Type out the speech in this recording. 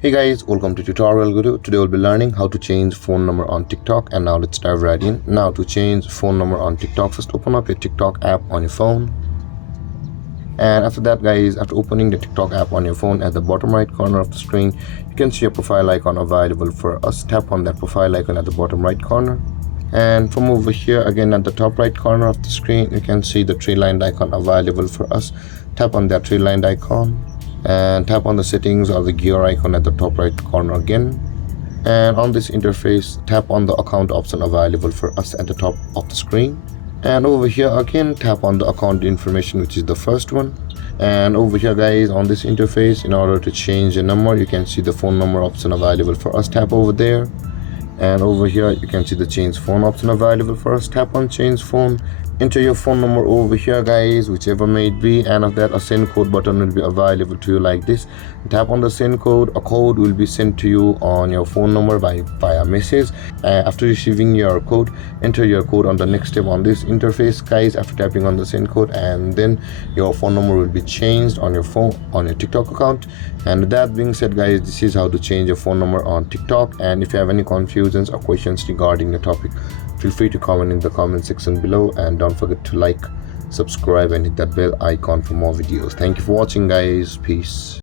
Hey guys, welcome to Tutorial Guru. Today we'll be learning how to change phone number on TikTok, and now let's dive right in. Now to change phone number on TikTok, first open up your TikTok app on your phone. And after that guys, after opening the TikTok app on your phone, at the bottom right corner of the screen, you can see a profile icon available for us. Tap on that profile icon at the bottom right corner. And from over here, again at the top right corner of the screen, you can see the three-lined icon available for us. Tap on that three-lined icon and tap on the settings or the gear icon at the top right corner again. And on this interface, tap on the account option available for us at the top of the screen. And over here again, tap on the account information, which is the first one. And over here guys, on this interface, in order to change the number, you can see the phone number option available for us. Tap over there. And over here you can see the change phone option available for us. Tap on change phone. Enter your phone number over here guys, whichever may it be, and of that a send code button will be available to you like this. Tap on the send code. A code will be sent to you on your phone number via message. After receiving your code, enter your code on the next step on this interface guys, after tapping on the send code, and then your phone number will be changed on your phone, on your TikTok account. And with that being said guys, this is how to change your phone number on TikTok. And if you have any confusions or questions regarding the topic, feel free to comment in the comment section below, and don't forget to like, subscribe and hit that bell icon for more videos. Thank you for watching guys. Peace.